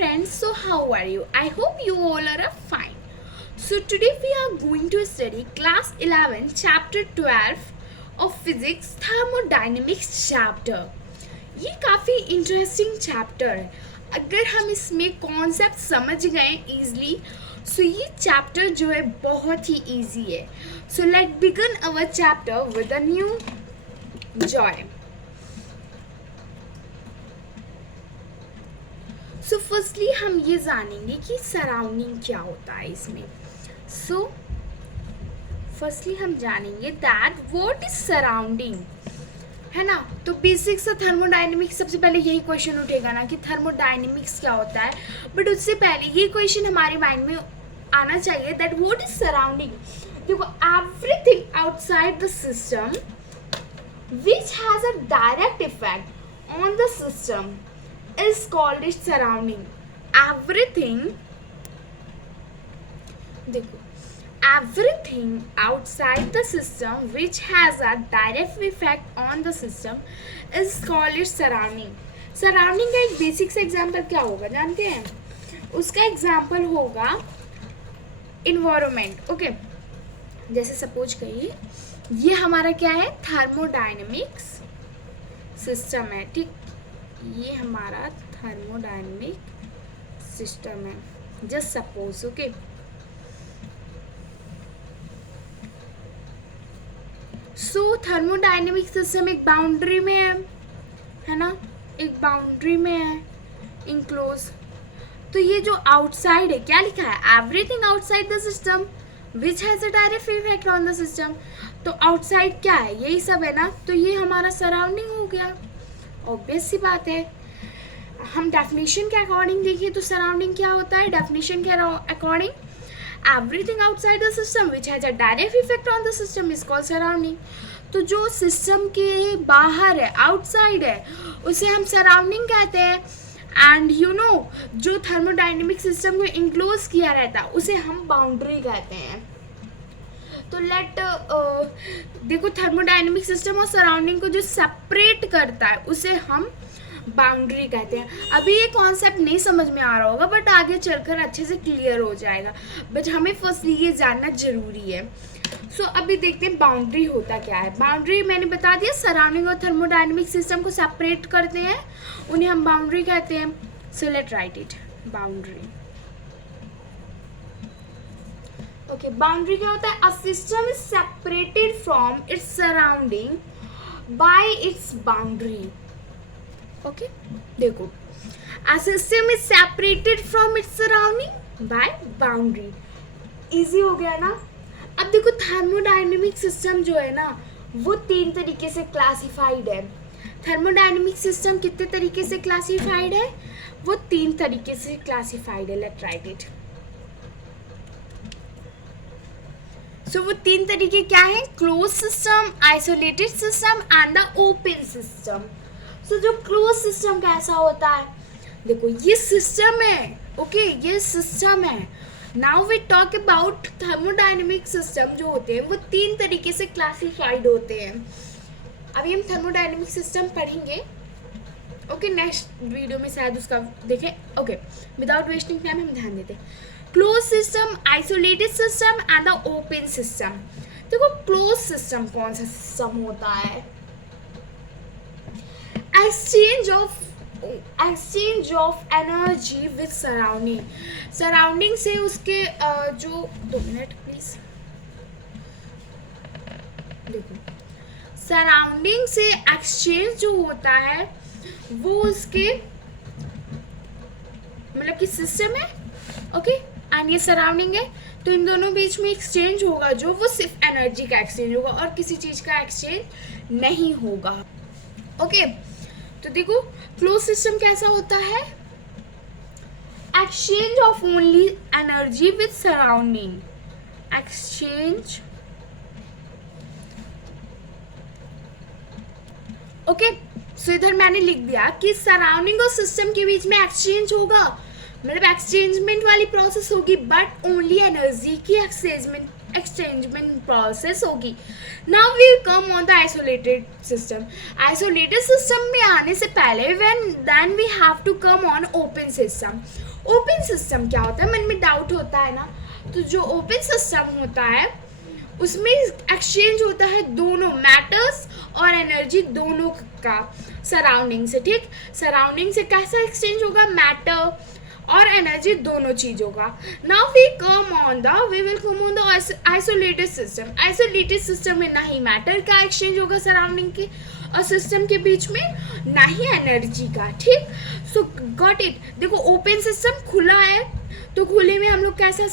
friends, so how are you? I hope you all are fine. So today we are going to study class 11 chapter 12 of physics thermodynamics chapter. ये काफ़ी interesting chapter है. अगर हम इसमें concept समझ गए easily सो ये chapter जो है बहुत ही ईजी है. So let begin our chapter with a new Joy. So firstly हम ये जानेंगे कि सराउंडिंग क्या होता है इसमें. सो फर्स्टली हम जानेंगे दैट व्हाट इज सराउंडिंग, है ना. तो बेसिक्स ऑफ थर्मोडायनेमिक्स, सबसे पहले यही क्वेश्चन उठेगा ना कि थर्मोडायनेमिक्स क्या होता है. बट उससे पहले ये क्वेश्चन हमारे माइंड में आना चाहिए दैट व्हाट इज सराउंडिंग. देखो, everything outside the system which has a direct effect on the system is called its surrounding. Everything, देखो, everything outside the system which has a direct effect on the system is called its surrounding. Surrounding का एक basic सा example क्या होगा जानते हैं? उसका example होगा इन्वायरमेंट. ओके, जैसे सपोज करिए ये हमारा क्या है, थर्मोडायनेमिक्स सिस्टम है. ठीक, ये हमारा थर्मोडायनेमिक सिस्टम है. Just suppose. ओके, सो थर्मोडायनेमिक सिस्टम एक बाउंड्री में है ना, एक बाउंड्री में है इनक्लोज. तो ये जो आउटसाइड है क्या लिखा है, everything outside the system which has a direct effect on the system. तो आउटसाइड क्या है, यही सब है ना. तो ये हमारा सराउंडिंग हो गया. ऑब्वियस सी बात है. हम डेफिनेशन के अकॉर्डिंग देखिए तो सराउंडिंग क्या होता है. डेफिनेशन के according everything outside the system which has a direct effect on the system is called surrounding. तो जो सिस्टम के बाहर है, आउटसाइड है, उसे हम सराउंडिंग कहते हैं. एंड यू नो जो थर्मोडायनेमिक सिस्टम को इंक्लोज किया रहता है उसे हम बाउंड्री कहते हैं. तो देखो, थर्मोडायनेमिक सिस्टम और सराउंडिंग को जो सेपरेट करता है उसे हम बाउंड्री कहते हैं. अभी ये कॉन्सेप्ट नहीं समझ में आ रहा होगा बट आगे चलकर अच्छे से क्लियर हो जाएगा. बट हमें फर्स्टली ये जानना जरूरी है. सो अभी देखते हैं बाउंड्री होता क्या है. बाउंड्री मैंने बता दिया, सराउंडिंग और थर्मोडायनेमिक सिस्टम को सेपरेट करते हैं, उन्हें हम बाउंड्री कहते हैं. So let write it, boundary. Okay, boundary क्या होता है, a system is separated from its surrounding by its boundary. Okay, देखो, a system is separated from its surrounding by boundary. Easy हो गया ना. अब देखो, थर्मोडायनेमिक सिस्टम जो है ना वो 3 तरीके से क्लासिफाइड है. थर्मोडायनेमिक सिस्टम कितने तरीके से क्लासिफाइड है, वो 3 तरीके से क्लासिफाइड है. Late write it. सो वो 3 तरीके क्या है, close system, isolated system and the open system. So जो क्लोज सिस्टम कैसा होता है, देखो ये सिस्टम है. ओके, ये सिस्टम है. Now we talk about thermodynamic system जो होते हैं वो 3 तरीके से क्लासिफाइड होते हैं. अभी हम थर्मोडायनेमिक सिस्टम पढ़ेंगे. ओके, नेक्स्ट वीडियो में शायद उसका देखें. ओके, विदाउट वेस्टिंग टाइम हम ध्यान देते हैं. Close system, isolated system and the open system. देखो, क्लोज सिस्टम कौन सा सिस्टम होता है, exchange of energy with surrounding. Surrounding से उसके जो 2 मिनट प्लीज. देखो, सराउंडिंग से एक्सचेंज जो होता है वो उसके मतलब कि सिस्टम है. ओके, एंड ये सराउंडिंग है. तो इन दोनों बीच में एक्सचेंज होगा जो वो सिर्फ एनर्जी का एक्सचेंज होगा और किसी चीज़ का एक्सचेंज नहीं होगा. ओके, तो देखो क्लोज सिस्टम कैसा होता है, exchange of only energy with surrounding. Exchange. Okay, so इधर मैंने लिख दिया कि सराउंडिंग और सिस्टम के बीच में एक्सचेंज होगा, मतलब एक्सचेंजमेंट वाली प्रोसेस होगी, बट ओनली एनर्जी की एक्सचेंजमेंट एक्सचेंजमेंट प्रोसेस होगी. Now we come on the isolated system. Isolated system में आने से पहले then we have to come on open system. Open system क्या होता है, मन में डाउट होता है ना. तो जो ओपन सिस्टम होता है उसमें एक्सचेंज होता है दोनों मैटर्स और एनर्जी दोनों का सराउंडिंग से. ठीक, सराउंडिंग से कैसा एक्सचेंज होगा, मैटर और एनर्जी दोनों चीज़ होगा. Now we will come on the isolated system. Isolated system में ना ही मैटर का एक्सचेंज होगा सराउंडिंग के और सिस्टम के बीच में, ना ही एनर्जी का. ठीक, सो गॉट इट. देखो ओपन सिस्टम खुला है तो खुले में हम लोग कैसा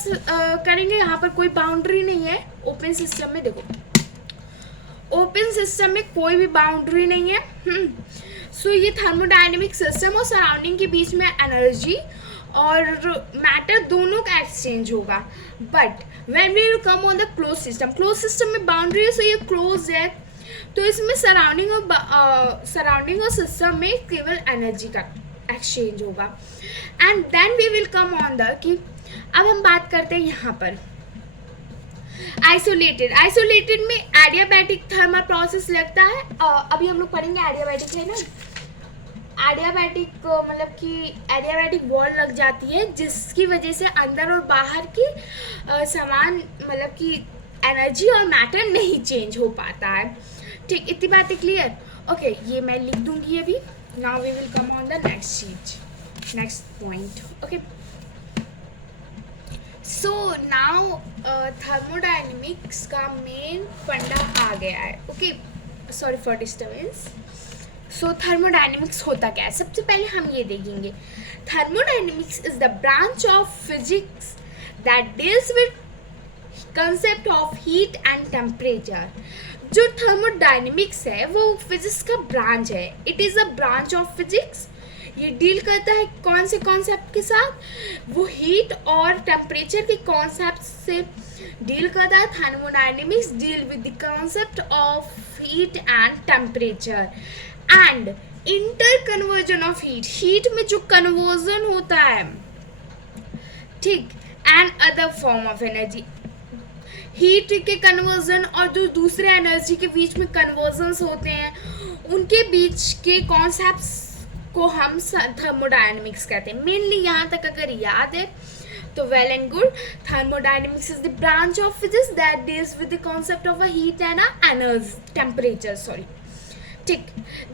करेंगे, यहाँ पर कोई बाउंड्री नहीं है ओपन सिस्टम में. देखो ओपन सिस्टम में कोई भी बाउंड्री नहीं है. सो ये थर्मोडायनेमिक सिस्टम और सराउंडिंग के बीच में एनर्जी और मैटर दोनों का एक्सचेंज होगा. But when we will come on the close system, close system में बाउंड्री है, सो ये क्लोज है, तो इसमें सराउंडिंग और सिस्टम में केवल एनर्जी का एक्सचेंज होगा. And then we will come on the कि अब हम बात करते हैं यहाँ पर आइसोलेटेड में एडियाबैटिक थर्मल प्रोसेस लगता है. अभी हम लोग पढ़ेंगे एडियाबैटिक है ना. एडियाबैटिक मतलब कि एडियाबैटिक वॉल लग जाती है जिसकी वजह से अंदर और बाहर की सामान मतलब कि एनर्जी और मैटर नहीं चेंज हो पाता है. ठीक, इतनी बातें क्लियर. ओके, ये मैं लिख दूंगी अभी. Now we will come on the next sheet, next point. Okay, so now thermodynamics का मेन फंडा आ गया है. Okay, sorry for disturbance. So thermodynamics होता क्या है, सबसे पहले हम ये देखेंगे. Thermodynamics is the branch of physics that deals with concept of heat and temperature. जो थर्मोडायनेमिक्स है वो फिजिक्स का ब्रांच है. It is a branch of physics. ये डील करता है कौन से कॉन्सेप्ट के साथ, वो हीट और टेम्परेचर के कॉन्सेप्ट से डील करता है. Thermodynamics deal with the concept of heat and temperature and inter conversion of heat में जो कन्वर्जन होता है. ठीक, and other form of energy, heat के कन्वर्जन और जो दूसरे एनर्जी के बीच में कन्वर्जन्स होते हैं उनके बीच के कॉन्सेप्ट्स को हम थर्मोडायनेमिक्स कहते हैं. मेनली यहाँ तक अगर याद है तो well and good. Thermodynamics is the branch of physics that deals with the concept of a heat and energy temperature. Sorry. ठीक,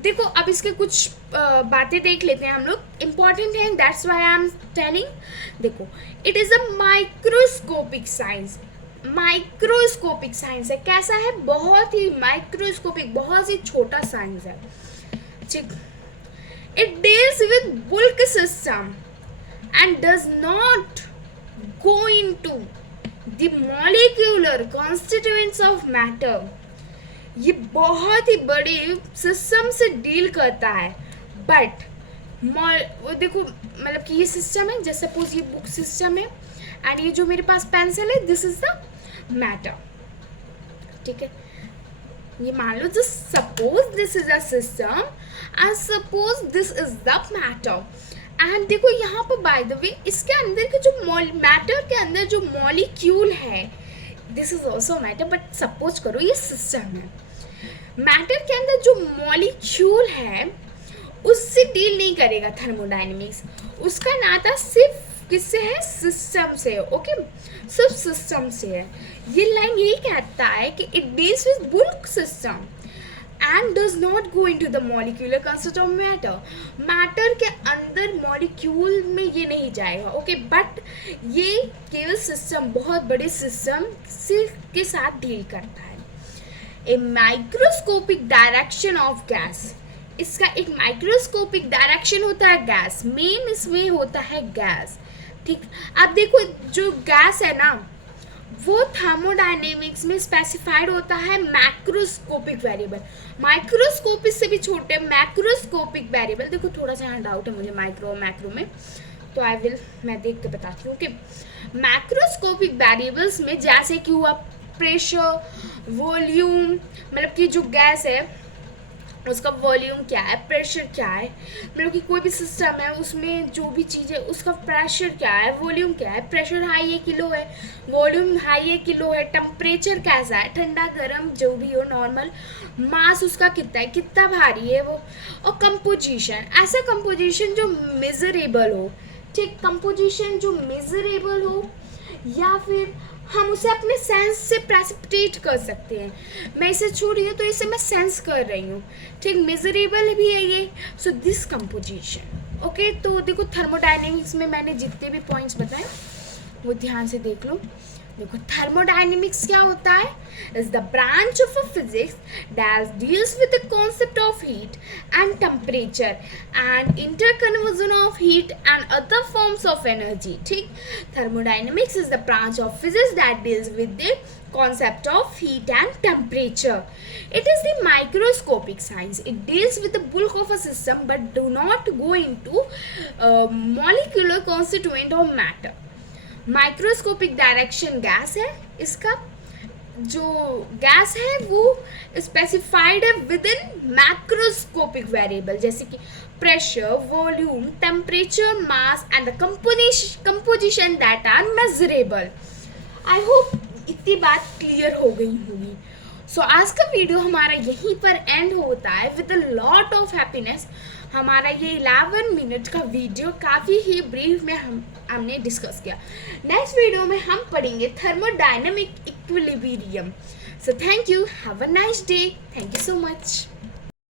देखो अब इसके कुछ बातें देख लेते हैं हम लोग, इंपॉर्टेंट है, that's why I am telling. देखो, it is a microscopic science. Microscopic science है, कैसा है, बहुत ही माइक्रोस्कोपिक, बहुत ही छोटा साइंस है. ठीक, it deals with bulk system and does not go into the molecular constituents of matter. ये बहुत ही बड़े सिस्टम से डील करता है. बट वो देखो मतलब कि ये सिस्टम है, जैसे सपोज ये बुक सिस्टम है एंड ये जो मेरे पास पेंसिल है दिस इज द मैटर. ठीक है, ये मान लो just suppose this is a system and suppose this is the matter. And देखो यहाँ पर बाय द वे इसके अंदर के जो मैटर के अंदर जो मॉलिक्यूल है this is also matter. But suppose करो ये सिस्टम है, मैटर के अंदर जो मॉलिक्यूल है उससे डील नहीं करेगा थर्मोडायनेमिक्स. उसका नाता सिर्फ किससे है, सिस्टम से. ओके, सिर्फ सिस्टम से है. ये लाइन यही कहता है कि it deals with bulk system and does not go into the molecular concept of matter. Matter के अंदर मॉलिक्यूल में ये नहीं जाएगा. ओके, बट ये केवल सिस्टम, बहुत बड़े सिस्टम के साथ डील करता है. ए माइक्रोस्कोपिक डायरेक्शन ऑफ गैस, इसका एक माइक्रोस्कोपिक डायरेक्शन होता है गैस, मेन इसमें होता है गैस. ठीक, अब देखो जो गैस है ना वो थर्मोडायनेमिक्स में स्पेसिफाइड होता है मैक्रोस्कोपिक वेरिएबल. माइक्रोस्कोपिक से भी छोटे मैक्रोस्कोपिक वेरिएबल. देखो थोड़ा सा यहाँ डाउट है मुझे माइक्रो और मैक्रो में, तो मैं देख के बताती हूँ कि मैक्रोस्कोपिक वेरिएबल्स में जैसे कि हुआ प्रेशर, वॉल्यूम, मतलब कि जो गैस है उसका वॉल्यूम क्या है, प्रेशर क्या है, मतलब कि कोई भी सिस्टम है उसमें जो भी चीज़ है उसका प्रेशर क्या है, वॉल्यूम क्या है, प्रेशर हाई है कि लो है, वॉल्यूम हाई है कि लो है, टेम्परेचर कैसा है, ठंडा गर्म जो भी हो नॉर्मल, मास उसका कितना है, कितना भारी है वो, और कंपोजिशन, ऐसा कंपोजिशन जो मेजरेबल हो, ठीक, कंपोजिशन जो मेजरेबल हो, या फिर हम उसे अपने सेंस से प्रेसिपिटेट कर सकते हैं। मैं इसे छू रही हूँ तो इसे मैं सेंस कर रही हूँ, ठीक, मेजरेबल भी है ये। So this composition, okay. तो देखो थर्मोडाइनमिक्स में मैंने जितने भी पॉइंट्स बताए वो ध्यान से देख लो। देखो थर्मोडाइनमिक्स क्या होता है, is the branch of a physics that deals with the concept of heat and temperature and interconversion of heat and other forms of energy, ठीक। Thermodynamics is the branch of physics that deals with the concept of heat and temperature. It is the microscopic science. It deals with the bulk of a system but do not go into molecular constituent of matter. Microscopic direction gas है, इसका जो gas है वो specified है with in macroscopic variable, जैसे कि pressure, volume, temperature, mass and the composition that are measurable. I hope इतनी बात क्लियर हो गई होगी। सो आज का वीडियो हमारा यहीं पर एंड होता है with a lot of happiness. हमारा ये 11 मिनट का वीडियो काफ़ी ही ब्रीफ में हमने डिस्कस किया। नेक्स्ट वीडियो में हम पढ़ेंगे thermodynamic equilibrium. So thank you, have a nice day, thank you so much.